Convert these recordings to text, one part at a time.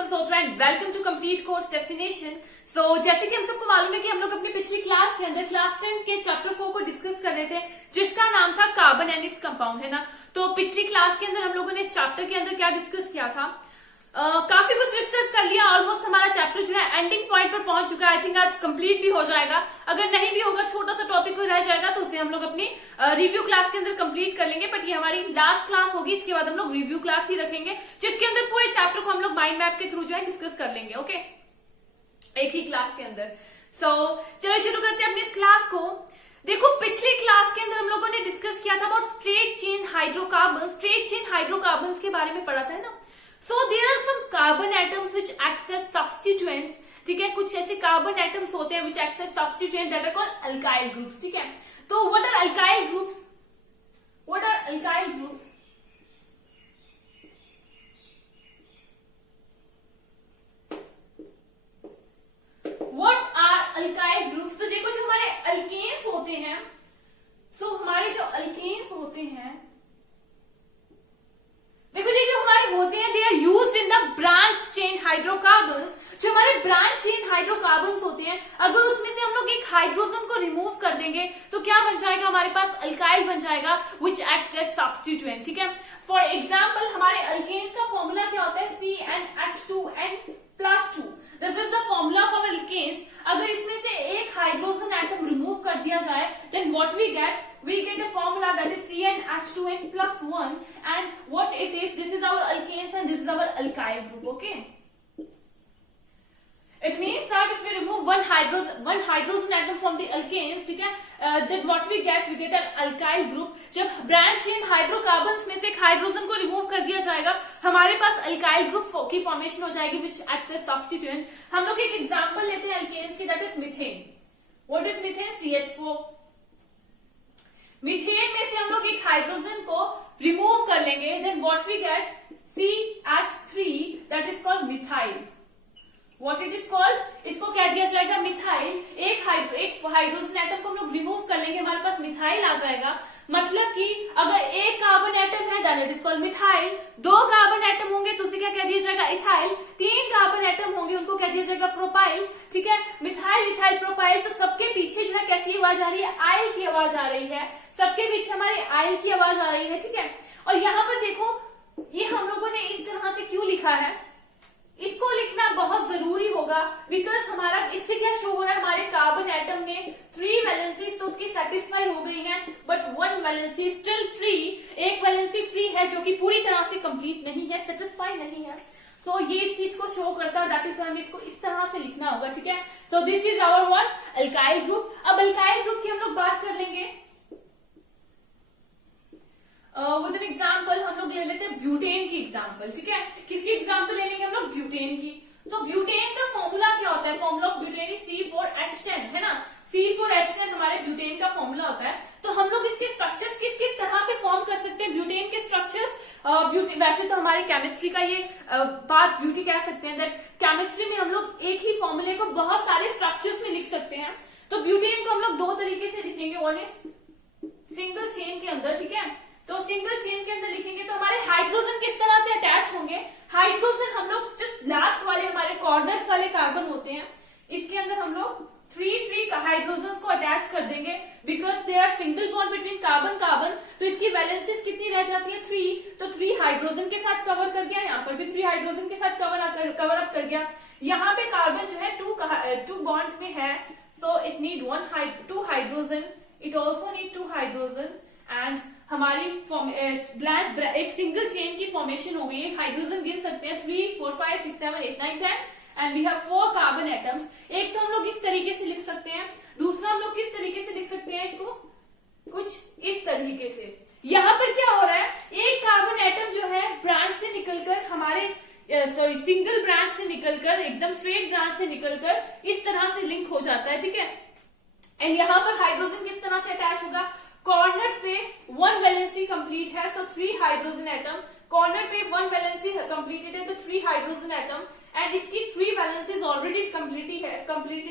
Malhotra and welcome to Complete Course Destination. So जैसे कि हम सबको मालूम है कि हम लोग अपनी पिछली क्लास के अंदर क्लास 10 के चैप्टर 4 को डिस्कस कर रहे थे जिसका नाम था कार्बन एंड इट्स कंपाउंड, है ना। तो पिछली क्लास के अंदर हम लोगों ने इस चैप्टर के अंदर क्या डिस्कस किया था, काफी कुछ डिस्कस कर लिया। ऑलमोस्ट हमारा चैप्टर जो है एंडिंग पॉइंट पर पहुंच चुका है। आई थिंक आज कंप्लीट भी हो जाएगा। अगर नहीं भी होगा, छोटा सा टॉपिक कोई रह जाएगा तो उसे हम लोग अपनी रिव्यू क्लास के अंदर कंप्लीट कर लेंगे। बट ये हमारी लास्ट क्लास होगी, इसके बाद हम लोग रिव्यू क्लास ही रखेंगे जिसके अंदर पूरे चैप्टर को हम लोग माइंड मैप के थ्रू जो है डिस्कस कर लेंगे। ओके, एक ही क्लास के अंदर। चलो शुरू करते हैं अपनी इस क्लास को। देखो, पिछली क्लास के अंदर हम लोगों ने डिस्कस किया था about straight chain hydrocarbon. Straight chain hydrocarbon के बारे में पढ़ा था, है ना। So there are some carbon atoms which acts as substituents, ठीक है। कुछ ऐसे कार्बन एटम्स होते हैं which acts as substituent that are called alkyl groups, ठीक है। तो what are alkyl groups? What are alkyl groups? What are alkyl groups? तो देखो, जो हमारे अल्केन्स होते हैं, हमारे जो अल्केन्स होते हैं, देखो जी, जो हमारे होते हैं they are used in the branch chain hydrocarbons. जो हमारे ब्रांच चेन हाइड्रोकार्बन्स होते हैं, अगर उसमें से हम लोग एक हाइड्रोजन को रिमूव कर देंगे तो क्या बन जाएगा, हमारे पास अल्काइल बन जाएगा व्हिच एक्ट्स एज सब्स्टिट्यूएंट, ठीक है। फॉर एग्जांपल, हमारे अल्केन्स का फॉर्मूला क्या होता है, CnH2n+2। This is the formula for alkanes. अगर इसमें से एक हाइड्रोजन एटम रिमूव कर दिया जाए then what we get a formula that is CnH2n+1, and what it is, this is our alkanes and this is our alkyl group. Okay, it means that if we remove one hydrogen atom from the alkanes, ठीक है, then what we get an alkyl group. जब branch chain hydrocarbons में से एक hydrogen को remove कर दिया जाएगा, हमारे पास अल्काइल ग्रुप की फॉर्मेशन हो जाएगी which acts as substituent. हम लोग एक एग्जांपल लेते हैं अल्केन्स की, that is methane. What is methane? CH4. Methane में से हम लोग एक हाइड्रोजन को रिमूव कर लेंगे, then what we get CH3, that is called methyl. What it is called, इसको क्या दिया जाएगा, मिथाइल. एक हाइड्रोजन एटम को हम लोग रिमूव कर लेंगे, हमारे पास मिथाइल आ जाएगा। मतलब कि अगर एक कार्बन एटम है then it is called methyl, दो कार्बन एटम होंगे तो उसे क्या कह दिया जाएगा, इथाइल, तीन कार्बन एटम होंगे उनको कह दिया जाएगा प्रोपाइल, ठीक है। Methyl, ethyl, propyl. तो सबके पीछे जो है कैसी आवाज आ रही है, आइल की आवाज आ रही है। सबके पीछे हमारे आइल की आवाज आ रही है, ठीक है। और यहाँ पर देखो, ये हम लोगों ने इस तरह से क्यों लिखा है, इसको लिखना बहुत जरूरी होगा बिकॉज हमारा इससे क्या शो हो रहा है, हमारे कार्बन एटम ने 3 वैलेंसीज तो उसकी सेटिस्फाई हो गई हैं, बट 1 वैलेंसी स्टिल फ्री। एक वैलेंसी फ्री है जो कि पूरी तरह से कंप्लीट नहीं है, सेटिस्फाई नहीं है। सो ये इस चीज को शो करता है, दैट इज हमें इसको इस तरह से लिखना होगा, ठीक है। So this is our what, alkyl group. अब अल्काइल ग्रुप की हम लोग बात कर लेंगे विद एन एग्जाम्पल। हम लोग ले लेते हैं ब्यूटेन की एग्जाम्पल, ठीक है। किसकी एग्जाम्पल ले लेंगे हम लोग, ब्यूटेन की। सो ब्यूटेन का फॉर्मूला क्या होता है, formula of butane is C4H10, है ना। C4H10 हमारे ब्यूटेन का फॉर्मूला होता है। तो हम लोग इसके स्ट्रक्चर्स किस किस तरह से फॉर्म कर सकते हैं ब्यूटेन के स्ट्रक्चर्स। वैसे तो हमारी केमिस्ट्री का ये बात ब्यूटी कह सकते हैं, दैट केमिस्ट्री में हम लोग एक ही फॉर्मूले को बहुत सारे स्ट्रक्चर्स में लिख सकते हैं। तो ब्यूटेन को हम लोग दो तरीके से लिखेंगे, वन इज सिंगल चेन के अंदर, ठीक है। तो सिंगल चेन के अंदर लिखेंगे तो हमारे हाइड्रोजन किस तरह से अटैच होंगे, हाइड्रोजन हम लोग जस्ट लास्ट वाले हमारे कॉर्नर्स वाले कार्बन होते हैं, इसके अंदर हम लोग 3 हाइड्रोजन को अटैच कर देंगे because they are single bond between carbon carbon. तो इसकी वैलेंसीज कितनी रह जाती है, 3। तो 3 हाइड्रोजन के साथ कवर कर गया, यहाँ पर भी 3 हाइड्रोजन के साथ कवर अप कर गया। यहाँ पे कार्बन जो है 2 बॉन्ड में है, so it need 2 hydrogen, it also need 2 hydrogen, and हमारी एक सिंगल चेन की फॉर्मेशन हो गई है। हाइड्रोजन गिन सकते हैं 3, 4, 5, 6, 7, 8, 9, 10 and we have 4 carbon atoms. एक तो हम लोग इस तरीके से लिख सकते हैं, दूसरा हम लोग किस तरीके से लिख सकते हैं इसको, कुछ इस तरीके से। यहाँ पर क्या हो रहा है, एक कार्बन एटम जो है ब्रांच से निकलकर हमारे सिंगल ब्रांच से निकलकर एकदम स्ट्रेट ब्रांच से निकलकर इस तरह से लिंक हो जाता है, ठीक है। एंड यहाँ पर हाइड्रोजन किस तरह से अटैच होगा, कॉर्नर्स पे 1 वैलेंसी कंप्लीट है, सो 3 हाइड्रोजन एटम। कॉर्नर पे 1 वैलेंसी कंप्लीटेड है तो 3 हाइड्रोजन एटम, एंड इसकी 3 वैलेंसीज ऑलरेडी कंप्लीटेड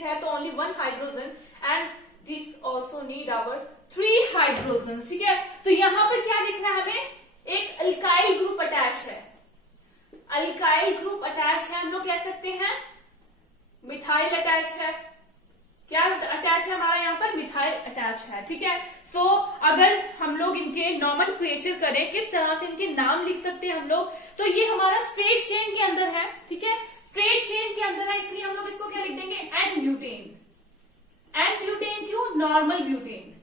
है तो only 1 hydrogen, and this also need our 3 hydrogen, ठीक है। तो यहाँ पर क्या लिखना है हमें, एक अल्काइल ग्रुप अटैच है, अल्काइल ग्रुप अटैच है। हम लोग है, ठीक है। सो अगर हम लोग इनके नॉमेनक्लेचर करें, किस तरह से इनके नाम लिख सकते हैं हम लोग, तो ये हमारा स्ट्रेट चेन के अंदर है, ठीक है, स्ट्रेट चेन के अंदर है, इसलिए हम लोग इसको क्या लिख देंगे, एन ब्यूटेन। एन ब्यूटेन क्यों, normal butane,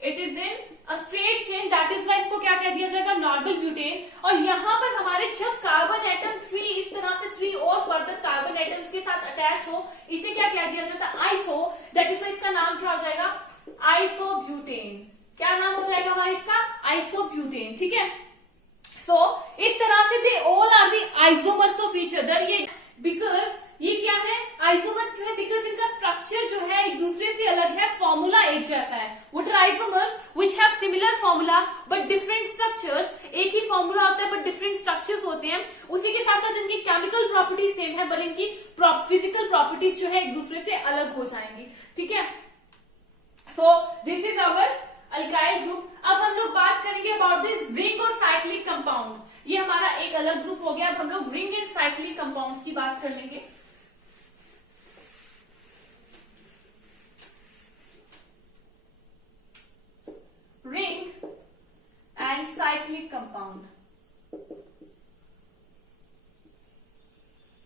it is in a straight chain, that is why इसको क्या कह दिया जाएगा, नॉर्मल ब्यूटेन। और यहाँ पर हमारे जब कार्बन एटम 3 इस तरह से 3 और फर्दर कार्बन एटम्स के साथ अटैच हो, इसे क्या कह दिया जाता है, आइसो, दैट इज वाई इसका नाम क्या हो जाएगा, आइसोब्यूटेन। क्या नाम हो जाएगा हमारा इसका, आइसोब्यूटेन, ठीक है। सो इस तरह से they all are the isomers of each other, ये बिकॉज ये क्या है, आइसोमर्स क्यों है, बिकॉज इनका स्ट्रक्चर जो है एक दूसरे से अलग है, फॉर्मूला एक जैसा है। What are isomers which have similar formula but different structures, एक ही फॉर्मूला होता है बट डिफरेंट स्ट्रक्चर्स होते हैं। उसी के साथ साथ इनकी केमिकल प्रॉपर्टीज सेम है, बट इनकी फिजिकल प्रॉपर्टीज जो है एक दूसरे से अलग हो जाएंगी, ठीक है। So this is our alkyl group. अब हम लोग बात करेंगे अबाउट दिस रिंग और साइक्लिक कंपाउंड्स। ये हमारा एक अलग ग्रुप हो गया। अब हम लोग रिंग एंड साइक्लिक कंपाउंड्स की बात कर लेंगे। Ring and cyclic compound.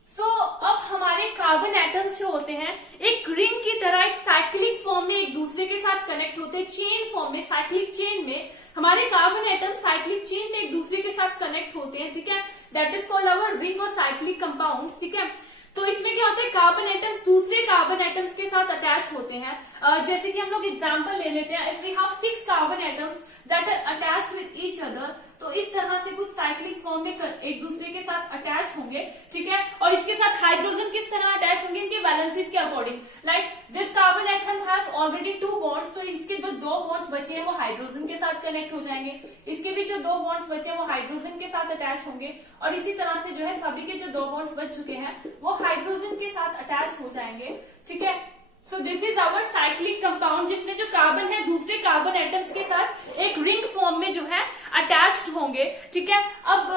So अब हमारे कार्बन एटम्स जो होते हैं एक रिंग की तरह एक साइक्लिक फॉर्म में एक दूसरे के साथ कनेक्ट होते हैं, चेन फॉर्म में, साइक्लिक चेन में हमारे कार्बन एटम साइक्लिक चेन में एक दूसरे के साथ कनेक्ट होते हैं, ठीक है। That is called our ring और साइक्लिक कंपाउंड्स, ठीक है। तो इसमें क्या होता है, कार्बन एटम्स दूसरे कार्बन एटम्स के साथ अटैच होते हैं। जैसे कि हम लोग एग्जांपल ले लेते हैं, if we have 6 carbon atoms that are attached with each other, तो इस तरह से कुछ साइक्लिक फॉर्म में एक दूसरे के साथ अटैच होंगे, ठीक है। और इसके साथ हाइड्रोजन किस तरह अटैच होंगे, इनके वैलेंसीज के according. Like this carbon atom has already 2 bonds, तो इसके जो 2 बॉन्ड्स बचे हैं वो हाइड्रोजन के साथ कनेक्ट हो जाएंगे। इसके भी जो 2 बॉन्ड्स बचे हैं वो हाइड्रोजन के साथ अटैच होंगे, और इसी तरह से जो है सभी के जो 2 बॉन्ड्स बच चुके हैं वो हाइड्रोजन के साथ अटैच हो जाएंगे, ठीक है। So this is our cyclic compound, जिसमें जो कार्बन है दूसरे कार्बन एटम्स के साथ एक रिंग फॉर्म में जो है अटैच्ड होंगे, ठीक है। अब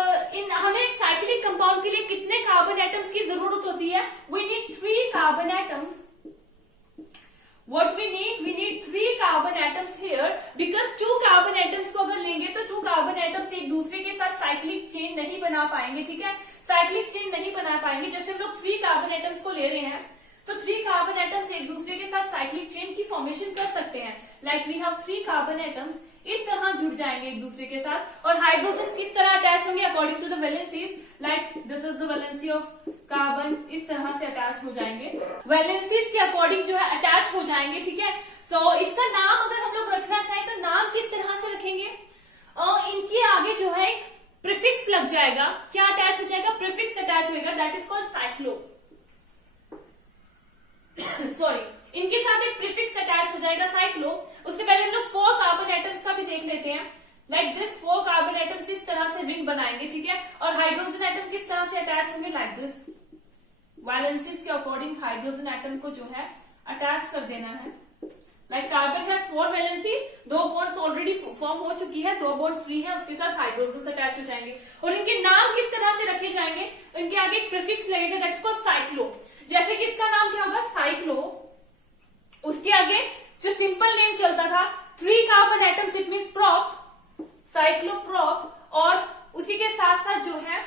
हमें एक साइक्लिक कंपाउंड के लिए कितने कार्बन एटम्स की जरूरत होती है, we need 3 carbon atoms. What we need 3 carbon atoms here, because 2 carbon atoms को अगर लेंगे तो 2 कार्बन एटम्स एक दूसरे के साथ साइक्लिक चेन नहीं बना पाएंगे, ठीक है। साइक्लिक चेन नहीं बना पाएंगे। जैसे हम लोग 3 कार्बन एटम्स को ले रहे हैं तो 3 कार्बन एटम्स एक दूसरे के साथ साइक्लिक चेन की फॉर्मेशन कर सकते हैं। Like we have 3 carbon atoms, इस तरह जुड़ जाएंगे एक दूसरे के साथ। और हाइड्रोजन किस तरह अटैच होंगे, according to the valencies, like this is the valency of carbon, इस तरह से अटैच हो जाएंगे, वैलेंसीज के अकॉर्डिंग जो है अटैच हो जाएंगे, ठीक है। सो इसका नाम अगर हम लोग रखना चाहें तो नाम किस तरह से रखेंगे, इनके आगे जो है एक प्रीफिक्स लग जाएगा। क्या अटैच हो जाएगा, प्रीफिक्स अटैच होगा, that is called cyclo. Sorry, इनके साथ एक प्रीफिक्स अटैच हो जाएगा साइक्लो। उससे पहले हम लोग 4 कार्बन एटम्स का भी देख लेते हैं। लाइक दिस 4 कार्बन एटम्स इस तरह से रिंग बनाएंगे, ठीक है। और हाइड्रोजन एटम किस तरह से अटैच होंगे, लाइक दिस, वैलेंसीज के अकॉर्डिंग हाइड्रोजन एटम को जो है अटैच कर देना है। लाइक कार्बन है 4 वैलेंसी, 2 बॉन्ड्स ऑलरेडी फॉर्म हो चुकी है, 2 बॉन्ड फ्री है, उसके साथ हाइड्रोजन अटैच हो जाएंगे। और इनके नाम किस तरह से रखे जाएंगे, इनके आगे एक प्रीफिक्स लगेगा, दैट इज कॉल्ड साइक्लो। जैसे कि इसका नाम क्या होगा, साइक्लो, उसके आगे जो सिंपल नेम चलता था 3 carbon atoms, it means prop, cycloprop. और उसी के साथ साथ जो है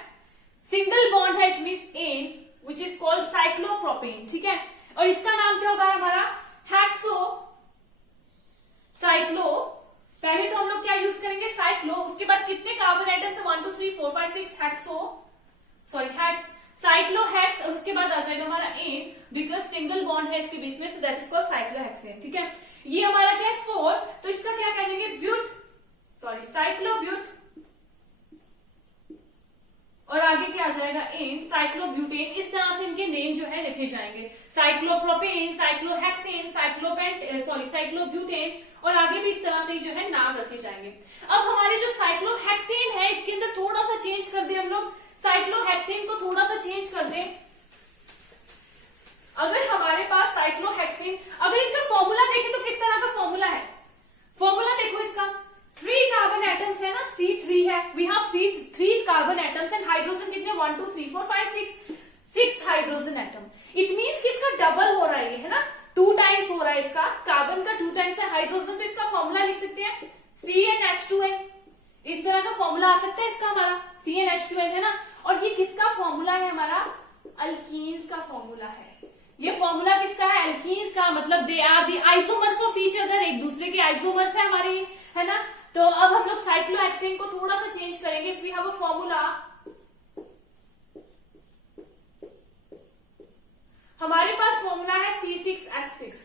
सिंगल बॉन्ड है, it means ane, which is called cyclopropane, ठीक है। और इसका नाम क्या होगा हमारा, हेक्सो साइक्लो। पहले तो हम लोग क्या यूज करेंगे, साइक्लो, उसके बाद कितने कार्बन एटम्स है, 1 2 3 4 5 6, हेक्सो, सॉरी हेक्स, साइक्लोहेक्स, और उसके बाद आ जाएगा हमारा एन, बिकॉज सिंगल बॉन्ड है इसके बीच में, तो दैट इज कॉल्ड साइक्लोहेक्सेन, ठीक है। ये हमारा क्या है 4, तो इसका क्या कह देंगे, ब्यूट, सॉरी साइक्लोब्यूट, और आगे क्या आ जाएगा, एन, साइक्लोब्यूटेन। इस तरह से इनके नेम जो है लिखे जाएंगे, साइक्लोप्रोपेन, साइक्लोहेक्सेन, साइक्लोब्यूटेन, और आगे भी इस तरह से जो है नाम रखे जाएंगे। अब हमारे जो साइक्लोहेक्सेन है इसके अंदर थोड़ा सा चेंज कर दे हम लोग, साइक्लोहेक्सेन को थोड़ा सा चेंज कर दें। अगर हमारे पास साइक्लोहेक्सेन, अगर इनका फॉर्मूला देखें तो किस तरह का फॉर्मूला है, फॉर्मूला देखो इसका, 3 कार्बन एटम्स है ना, C3 है, we have 3 carbon atoms and hydrogen कितने, 1 2 3 4 5 6 हाइड्रोजन एटम। इट मींस कि इसका डबल हो रहा है, ना 2 टाइम्स हो रहा है इसका, कार्बन का 2 टाइम्स है हाइड्रोजन, तो इसका फॉर्मूला लिख सकते हैं CnH2n। इस तरह का फॉर्मूला आ सकता है इसका हमारा CnH2n, है ना। और ये किसका फॉर्मूला है हमारा, अल्कीन्स का फॉर्मूला है। ये फॉर्मूला किसका है, अल्कीन्स का, मतलब they are the isomers of each other, एक दूसरे के आइसोमर्स है हमारी, है ना। तो अब हम लोग साइक्लोहेक्सेन को थोड़ा सा चेंज करेंगे। If we have a formula, हमारे पास फॉर्मूला है C6H6,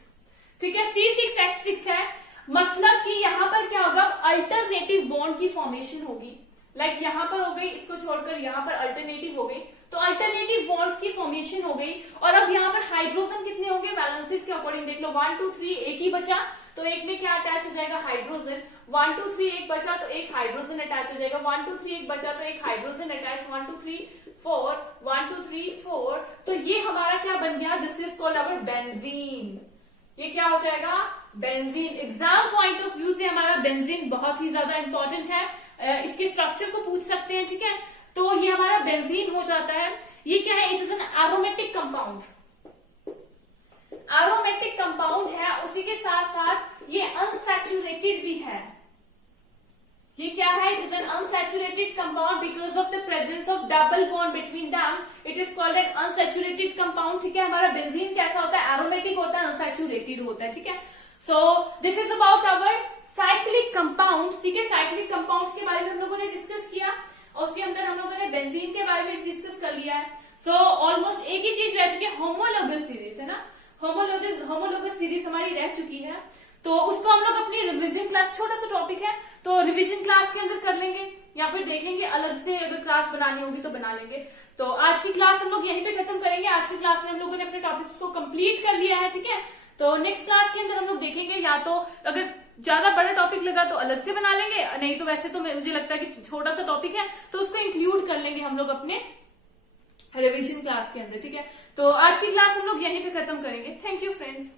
ठीक है, C6H6 है, मतलब कि यहां पर क्या होगा, अल्टरनेटिव बॉन्ड की फॉर्मेशन होगी। लाइक यहां पर हो गई, इसको छोड़कर यहां पर अल्टरनेटिव हो गई, तो अल्टरनेटिव बॉन्ड्स की फॉर्मेशन हो गई। और अब यहाँ पर हाइड्रोजन कितने होंगे, बैलेंसेस के अकॉर्डिंग देख लो, 1 2 3, एक ही बचा, तो एक में क्या अटैच हो जाएगा, हाइड्रोजन। 1 2 3 एक बचा तो एक हाइड्रोजन अटैच हो जाएगा, 1 2 3 एक बचा तो एक हाइड्रोजन अटैच, 1 2 3 4, 1 2 3 4, तो ये हमारा क्या बन गया, this is called our benzene. ये क्या हो जाएगा, benzene. Exam point of view से हमारा बेंजीन बहुत ही ज्यादा इंपॉर्टेंट है, इसके स्ट्रक्चर को पूछ सकते हैं, ठीक है। तो ये हमारा बेंजीन हो जाता है। ये क्या है, it is an aromatic compound, aromatic compound है, उसी के साथ साथ ये अनसैचुरेटेड भी है। ये क्या है, it is an unsaturated compound because of the presence of double bond between them, it is called an unsaturated compound, ठीक है। हमारा बेंजीन कैसा होता है, एरोमेटिक होता है, अनसैचुरेटेड होता है, ठीक है। So this is about our cyclic compound, ठीक है। साइक्लिक कंपाउंड्स के बारे में हम लोगों ने डिस्कस किया, और उसके अंदर हम लोगों ने बेंजीन के बारे में डिस्कस कर लिया है। सो ऑलमोस्ट एक ही चीज रह चुकी है, होमोलोगस सीरीज, है ना। होमोलोगस सीरीज हमारी रह चुकी है, तो उसको हम लोग अपनी रिवीजन क्लास, छोटा सा टॉपिक है, तो रिवीजन क्लास के अंदर कर लेंगे, या फिर देखेंगे अलग से अगर क्लास बनानी होगी तो बना लेंगे। तो आज की क्लास हम लोग यहीं पे खत्म करेंगे। आज की क्लास में हम लोगों ने अपने टॉपिक्स को कंप्लीट कर लिया है, ठीक है। तो नेक्स्ट क्लास के अंदर हम लोग देखेंगे, या तो अगर ज्यादा बड़ा टॉपिक लगा तो अलग से बना लेंगे, नहीं तो वैसे तो मुझे लगता है कि छोटा सा टॉपिक है तो उसको इंक्लूड कर लेंगे हम लोग अपने रिवीजन क्लास के अंदर, ठीक है। तो आज की क्लास हम लोग यहीं पे खत्म करेंगे। Thank you friends.